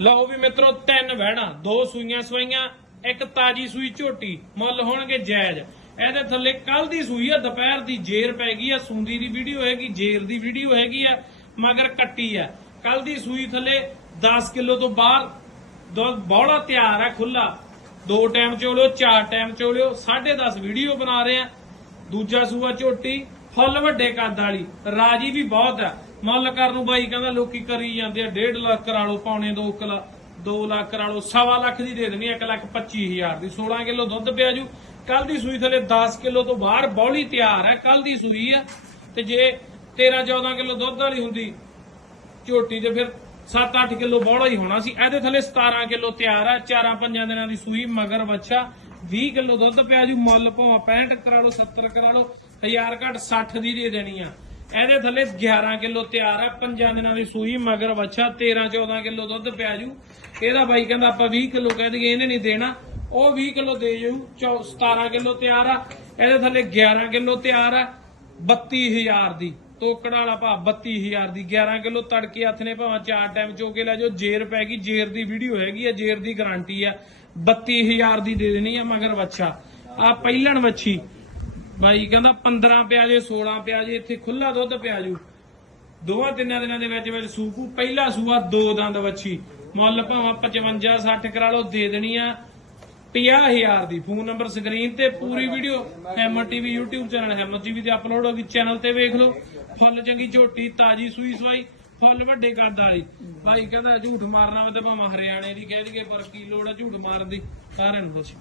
ਲਓ ਵੀ ਮਿੱਤਰੋ, ਤਿੰਨ ਵਹਿਣਾ ਦੋ ਸੂਈਆਂ ਸਵਾਈਆਂ, ਇੱਕ ਤਾਜੀ ਸੂਈ ਝੋਟੀ, ਮੁੱਲ ਹੋਣਗੇ ਜਾਇਜ਼। ਇਹਦੇ ਥੱਲੇ ਕੱਲ ਦੀ ਸੂਈ ਆ, ਦੁਪਹਿਰ ਦੀ ਜੇਰ ਪੈ ਗਈ ਆ, ਸੂੰਦੀ ਦੀ ਵੀਡੀਓ ਹੈਗੀ, ਜੇਰ ਦੀ ਵੀਡੀਓ ਹੈਗੀ ਆ, ਮਗਰ ਕੱਟੀ ਆ। ਕੱਲ ਦੀ ਸੂਈ ਥੱਲੇ 10 ਕਿਲੋ ਤੋਂ ਬਾਹਰ ਦੁੱਧ ਬੌਲਾ ਤਿਆਰ ਆ ਖੁੱਲਾ ਦੋ ਟਾਈਮ ਚੋਲਿਓ, ਚਾਰ ਟਾਈਮ ਚੋਲਿਓ 10.5 ਵੀਡੀਓ ਬਣਾ ਰਹੇ ਆ। ਦੂਜਾ ਸੂਆ ਝੋਟੀ, ਫੁੱਲ ਵੱਡੇ ਕੱਦ ਵਾਲੀ, ਰਾਜੀ ਵੀ ਬਹੁਤ ਆ। ਮੁੱਲ ਕਰਨ ਨੂੰ ਬਾਈ ਕਹਿੰਦਾ ਲੋਕੀ ਕਰੀ ਜਾਂਦੇ ਆ 1.5 ਲੱਖ ਕਰਾ ਲਓ ਪੌਣੇ 2 ਕਿਲਾ 2 ਲੱਖ ਕਰਾ ਲਓ, ਸਵਾ ਲੱਖ ਦੀ ਦੇ ਦੇਣੀ 1 ਲੱਖ 25 ਦੀ। 16 ਕਿਲੋ ਦੁੱਧ ਪਿਆ ਜੂ। ਕੱਲ ਦੀ ਸੂਈ ਥਲੇ 10 ਕਿਲੋ ਤੋਂ ਬਾਹਰ ਬੌਲੀ ਤਿਆਰ ਹੈ ਕੱਲ ਦੀ ਸੂਈ ਆ। ਤੇ ਜੇ 13 14 ਕਿਲੋ ਦੁੱਧ ਵਾਲੀ ਹੁੰਦੀ, ਝੋਟੀ ਤੇ ਫਿਰ 7-8 ਕਿਲੋ ਬੌਲਾ ਹੀ ਹੋਣਾ ਸੀ। ਇਹਦੇ ਥੱਲੇ 17 ਕਿਲੋ ਤਿਆਰ ਆ, ਚਾਰਾਂ ਪੰਜਾਂ ਦਿਨਾਂ ਦੀ ਸੂਈ ਮਗਰ ਬੱਚਾ 20 ਕਿਲੋ ਦੁੱਧ ਪਿਆ ਜੂ, ਮੁੱਲ ਭਾਵੇਂ 65 ਕਰਾ ਲਓ 70 ਕਰਾ ਲਓ, ਹਜ਼ਾਰ ਘੱਟ 60 ਦੀ ਦੇ ਦੇਣੀ ਆ। ਇਹਦੇ ਥੱਲੇ 11 ਕਿਲੋ ਤਿਆਰ ਆ, ਪੰਜਾਂ ਦਿਨਾਂ ਦੀ ਸੂਈ, ਮਗਰ ਬੱਚਾ 13 14 ਕਿਲੋ ਦੁੱਧ ਪਿਆ ਜੂ। ਇਹਦਾ ਬਾਈ ਕਹਿੰਦਾ ਆਪਾਂ 20 ਕਿਲੋ ਕਹਿ ਦਈਏ, ਇਹਨੇ ਨਹੀਂ ਦੇਣਾ। ਉਹ 20 ਕਿਲੋ ਦੇ ਜੂ 17 ਕਿਲੋ ਤਿਆਰ ਆ। ਇਹਦੇ ਥੱਲੇ 11 ਕਿਲੋ ਤਿਆਰ ਆ 32000 ਦੀ। ਤੋਕੜ ਵਾਲਾ ਭਾ 32000 ਦੀ। 11 ਕਿਲੋ ਤੜਕੇ ਹੱਥ ਨੇ ਭਾਵੇਂ ਚਾਰ ਟਾਈਮ ਚੋ ਕੇ ਲੈ ਜਾਓ, ਜੇਰ ਪੈ ਗਈ, ਜੇਰ ਦੀ ਵੀਡੀਓ ਹੈਗੀ ਆ, ਜੇਰ ਦੀ ਗਾਰੰਟੀ ਆ। 32000 ਦੀ ਦੇ ਦੇਣੀ ਆ, ਮਗਰ ਵੱਛਾ। ਆ ਪਹਿਲਣ ਵੱਛੀ। ਬਾਈ ਕਹਿੰਦਾ 15 ਪਿਆ ਜੇ 16 ਪਿਆ ਜੇ, ਇੱਥੇ ਖੁੱਲਾ ਦੁੱਧ ਪਿਆ ਦੋਵਾਂ ਤਿੰਨਾਂ ਦਿਨਾਂ ਦੇ ਵਿੱਚ ਵਿੱਚ ਸੂਪੂ ਪਹਿਲਾ ਸੂਆ ਦੋ ਦੰਦ ਵੱਛੀ। ਮੁੱਲ ਭਾਵੇਂ 55 60 ਕਰਾ ਲਓ, ਦੇ ਦੇਣੀ ਆ 50000 ਦੀ। ਫੋਨ ਨੰਬਰ, ਸਕਰੀਨ ਤੇ ਪੂਰੀ video, hammer TV, YouTube channel, hammer TV ਤੇ ਅਪਲੋਡ ਹੋ ਚੈਨਲ ਤੇ ਵੇਖ ਲਓ। ਫੁੱਲ ਚੰਗੀ ਝੋਟੀ, ਤਾਜੀ ਸੂਈ ਸਵਾਈ, ਫੁੱਲ ਵੱਡੇ ਕੱਦ ਵਾਲੀ ਭਾਈ ਕਹਿੰਦਾ ਝੂਠ ਮਾਰਨਾ ਵਾ ਤੇ ਭਾਵੇਂ ਹਰਿਆਣੇ ਦੀ ਕਹਿ ਦਈਏ, ਪਰ ਕੀ ਲੋੜ ਆ ਝੂਠ ਮਾਰਨ ਦੀ? ਸਾਰਿਆਂ ਨੂੰ ਖੁਸ਼